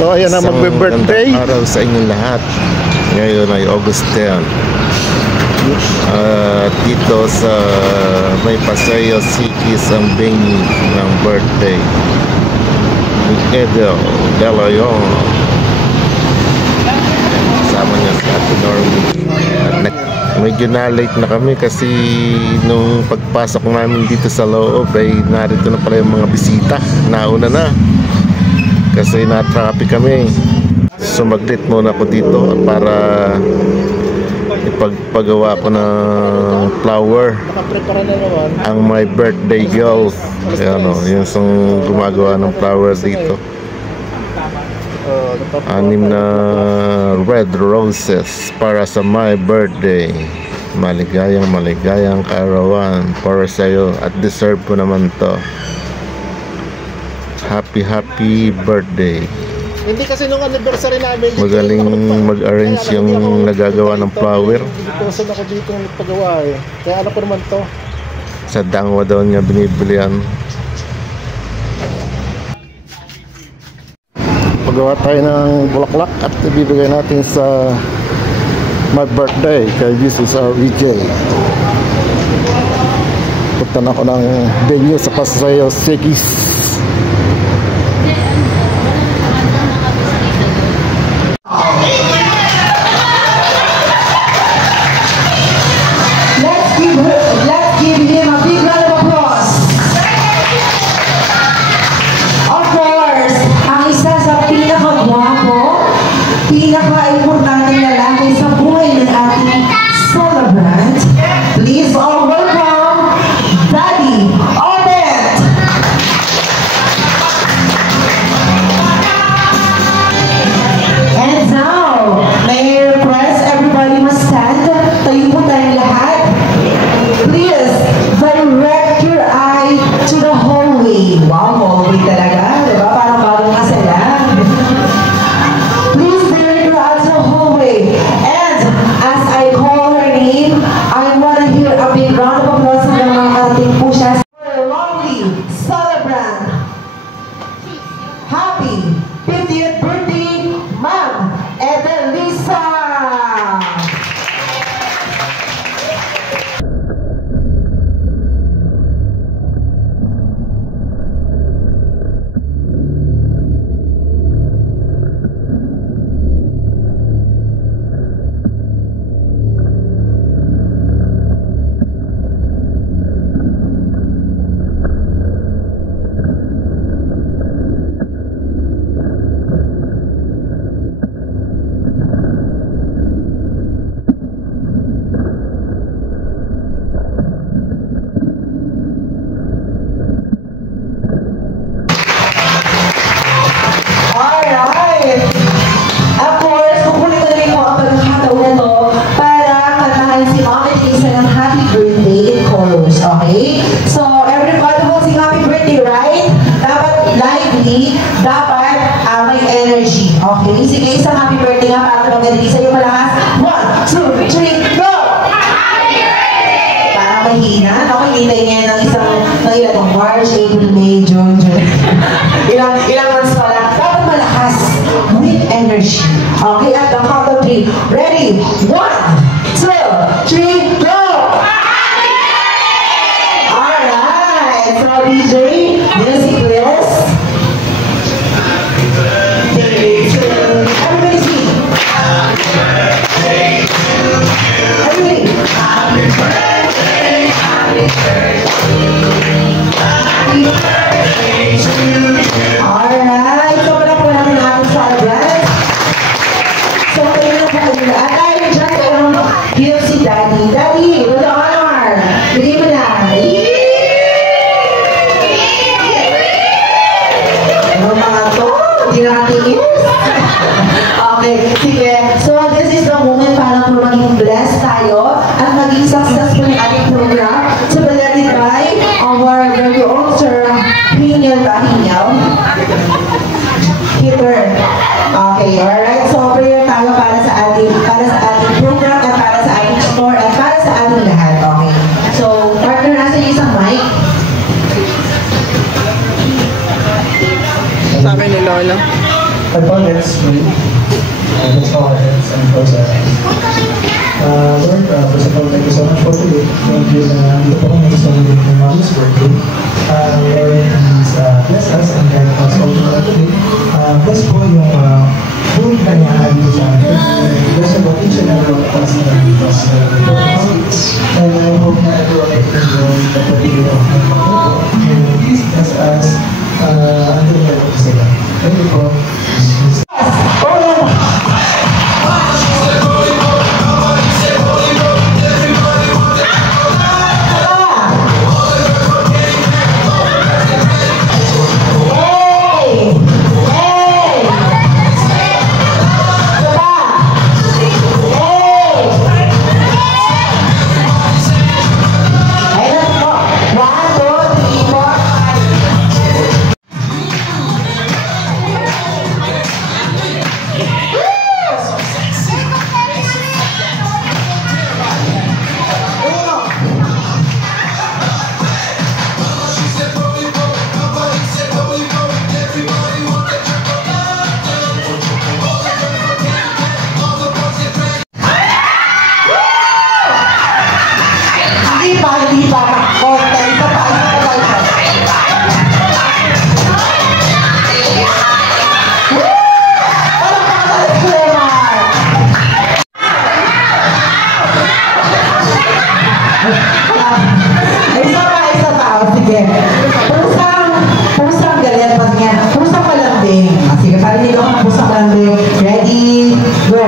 Oh, ayan na magbe-birthday. Isang araw sa inyong lahat. Ngayon ay August 10. Dito sa may Paseo City ang venue ng birthday ni Edel De Leon. Kasama niya si Ate Normie. At medyo na-late na kami kasi nung pagpasok namin dito sa loob ay narito na pala yung mga bisita. Nauna na kasi na-traffic kami. So mag-late muna ako dito para ipagpagawa ko ng flower ang my birthday girl. Ayan o, yung gumagawa ng flower dito. 6 na red roses para sa my birthday. Maligayang kaarawan para sa'yo at deserve ko naman to. Happy birthday. Hindi kasi nung anniversary namin, magaling mag-arrange yung nagagawa ng flower. Dito ako dito nagpagawa eh. Kaya ano ko naman to. Sa Dangwa daw niya binibili yan. Pagawa tayo ng bulaklak at ibibigay natin sa my birthday kay Jesus R.E.J. Punta na ako ng venue sa Paseo City. Pinaka-importante lalaki sa buhay ng ating celebrant. Please all welcome Daddy Obet! And now, may I request everybody must stand. Tayo po tayong lahat. Please direct your eye to the hallway. Wow, hallway talaga. Diba? Parang bagong kasala. And as I call her name, I want to hear a big round of applause ng mga karating po siya. For a lovely celebrant. Happy 50th birthday, Ma'am Edelisa! Okay? So, everybody will sing happy birthday, right? Dapat lively, dapat may energy. Okay? Sige, isang happy birthday nga para mag-energy sa'yo malakas. 1, 2, 3, go! Happy birthday! Parang mahina. Okay, hintay ngayon ng ilang March, April, May, June, July. ilang months pala. Dapat malakas. With energy. Okay, at the count of 3. Ready? 1, 2, 3, go! So DJ, music please. Everybody sing. Happy birthday to you. Everybody. Happy birthday, happy birthday. Happy birthday to you. Alright, so wala po natin ang celebrant. So kayo na po kayo. At tayo dyan kayong give si Daddy. Daddy, with the honor. Bigay mo na. Okay, sige. So, this is the moment para po maging blessed tayo at maging successful yung ating program. So, presented by our very own Sir Hinel Bahinyaw. Peter. Okay, alright. So, prayer tayo para sa ating program at para sa ating store at para sa ating lahat. Okay. So, partner, nasa yung isang mic. Sabi ni Lola. I thought that's great. Let's call our heads and close our eyes. Lord, first of all, thank you so much for today. Thank you na dito po kami sa mga ng Mom's birthday. Lord, please bless us and guide us all throughout today. Bless po yung buong kanya dito sa amin. Bless po each and every one of us na dito sa and I hope na everyone can enjoy the birthday of my mom. And please bless us until the next day. Thank you po. Pusang galit pa niya. Pusang malambing. Sige, parinig ako ng pusang malambing. Ready? Go!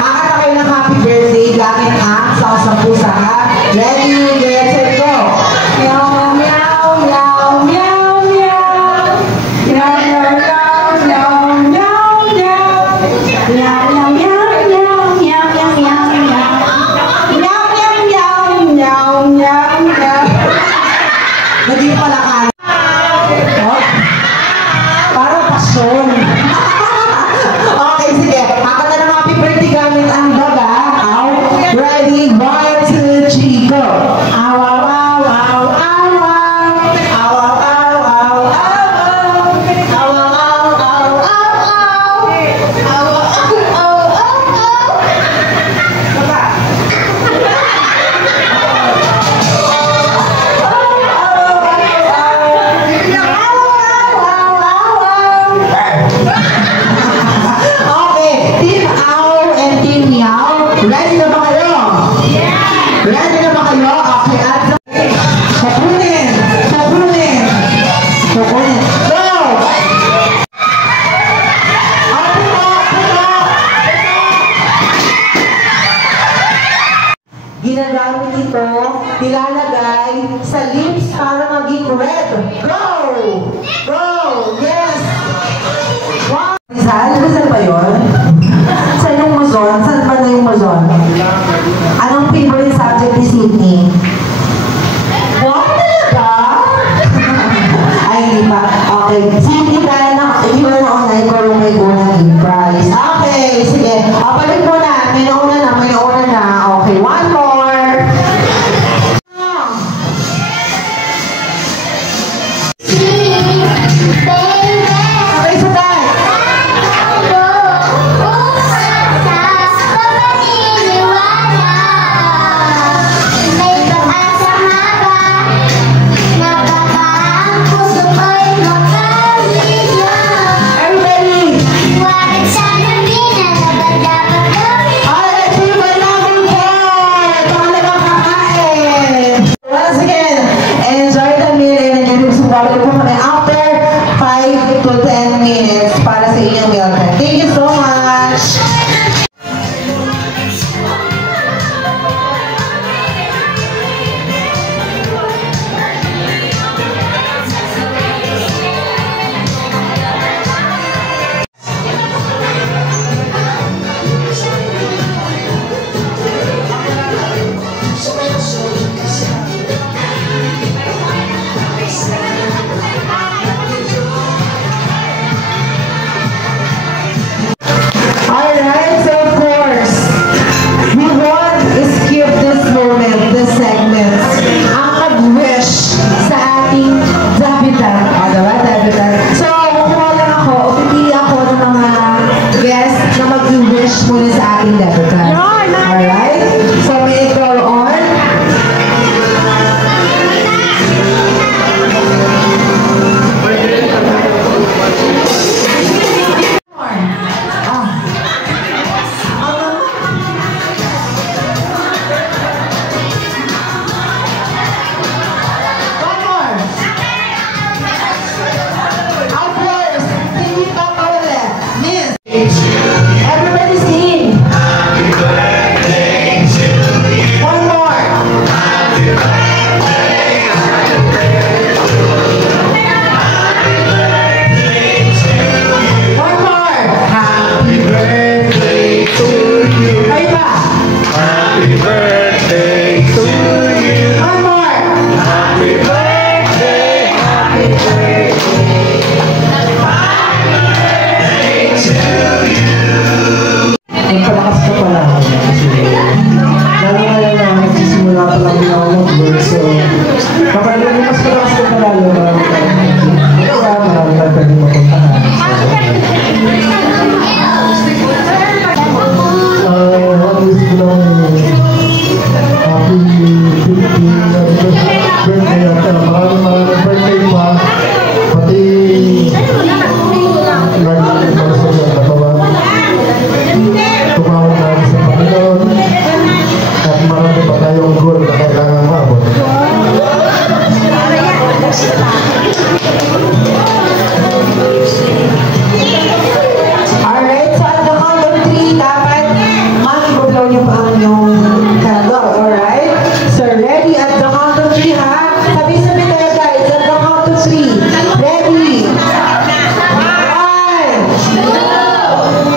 Kakata kayo ng happy birthday. Gamit ang sauce ng pusa. Ready? Get set, go! Meow, meow, meow, meow, meow. Meow, meow, meow, meow, meow, meow. Meow, meow, meow, meow, meow, meow, meow, meow. Meow, meow, meow, meow, meow, meow. Naging palakan. Oh, parang pasyon. Okay, sige. Kakanta ng happy birthday gamit ang baga. Ready? 1, 2, 3, go! Aw, aw, aw, aw, aw, aw. Aw, aw, aw, aw, aw, aw. Aw, aw, aw, aw, aw, aw. Aw, aw, aw, aw, aw. Baba. Okay, Team Ow and Team Meow, ready na ba kayo? Ready na ba kayo? Okay, at kukunin. Go! Ginagamit ito, nilalagay sa lips para maging red. Go! Go! Yes! Wow! Saan ba yun? Saan yung Mazon? Saan ba na yung Mazon? Anong favorite subject ni Sydney? Wow, talaga? Ay, hindi pa. Okay. Sydney, kaya na, hindi mo na online ko yung may unang prize. Okay, sige. Balik mo na. May nauna na. Okay, one more. Okay, so dahil. Thank you so much. nagmalasal ng katawan. Tumawag natin sa Panginoon at marami pa tayong goal na kailangan maabot. Alright, so at the count of 3, dapat mag-blow niyo pa ang inyong candle, alright? So ready at the count of 3 ha? Sabi-sabi tayo guys, at the count of 3. Ready? 1, 2,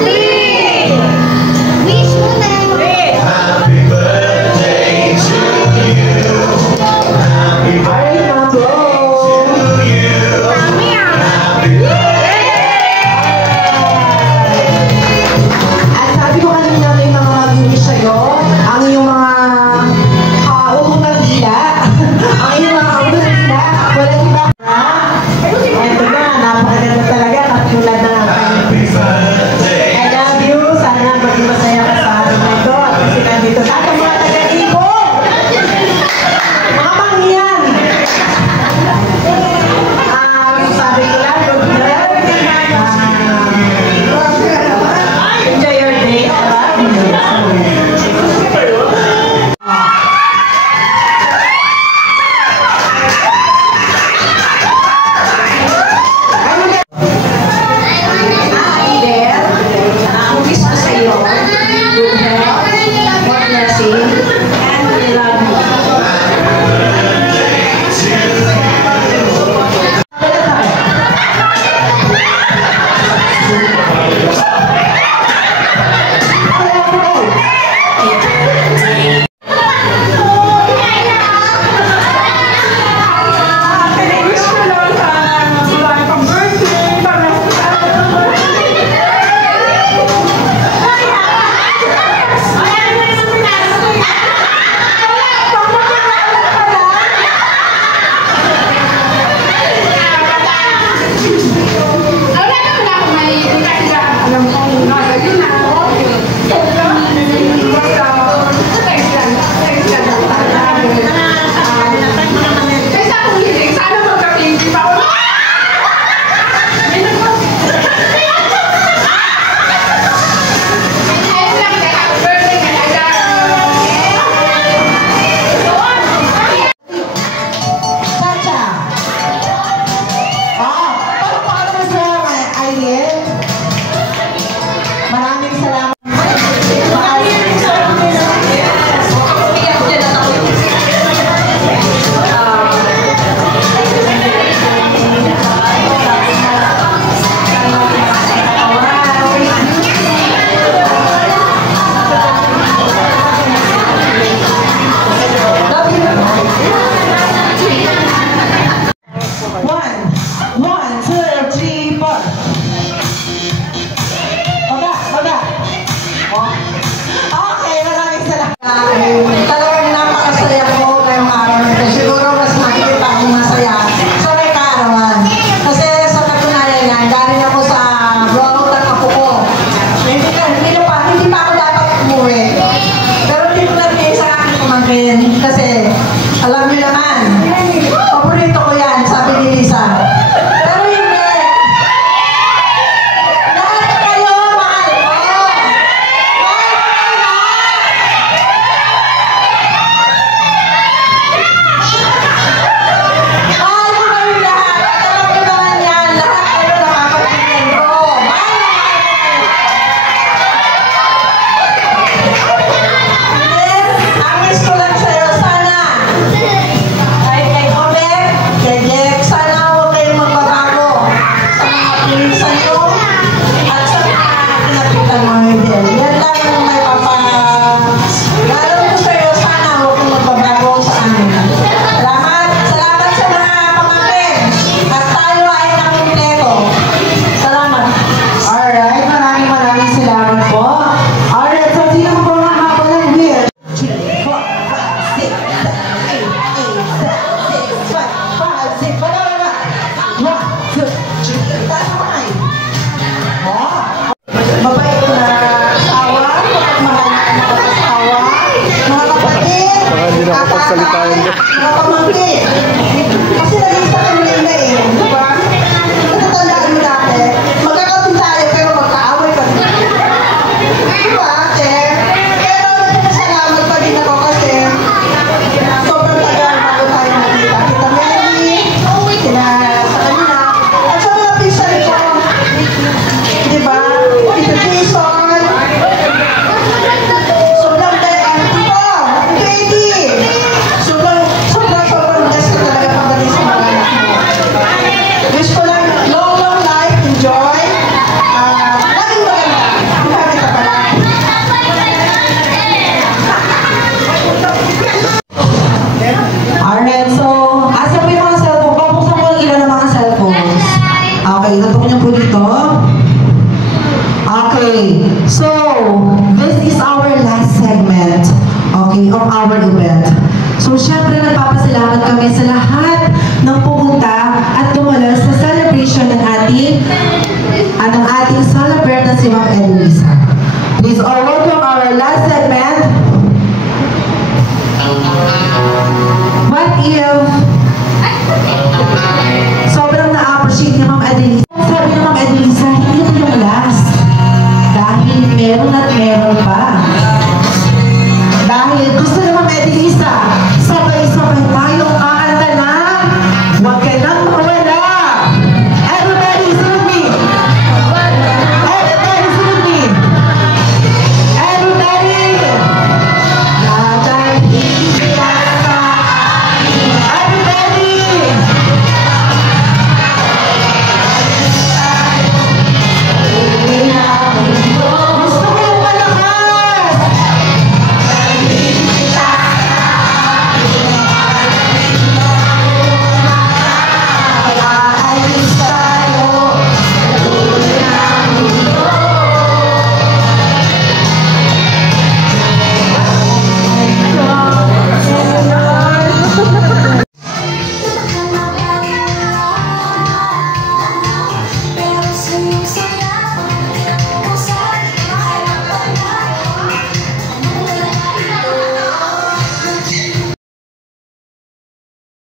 3. Wish mo na. Happy birthday to you. Happy Alright, mga bro. to you. Happy birthday. At sabi ko kanina may mga mag-wish sa'yo, ang iyong mga unang dila, ang iyong mga unang dila, walang iba. Ito na, napakaganda talaga, katulad na ng Happy birthday. I love you, sana maging masaya ka sa araw na ito at kasi nandito sa ating mga taga-ibo. Mga mangyan. Sabi ko lang, good luck. Enjoy your day, diba? Ang wish ko sa'yo, good health, more blessing, and I love you. Maraming salamat. One, two, three, four. Baba. Okay, maraming salamat. Talagang napakasaya ko ngayong araw na ito. Siguro mas makikita akong masaya sa may kaarawan. Kasi sa katunayan yan, galing ako sa rollout ng apo ko. Hindi pa ako dapat umuwi. Pero hindi ko nabigay sa akin kumangkin. Kasi alam niyo naman, paborito ko yan, sabi ni Lisa. Pero hindi. Lahat kayo, mahal ko. Mahal ko kayo lahat. Okay, natukoy niyo po dito. Okay, so this is our last segment, okay, of our event. So syempre nagpapasalamat kami sa lahat ng pumunta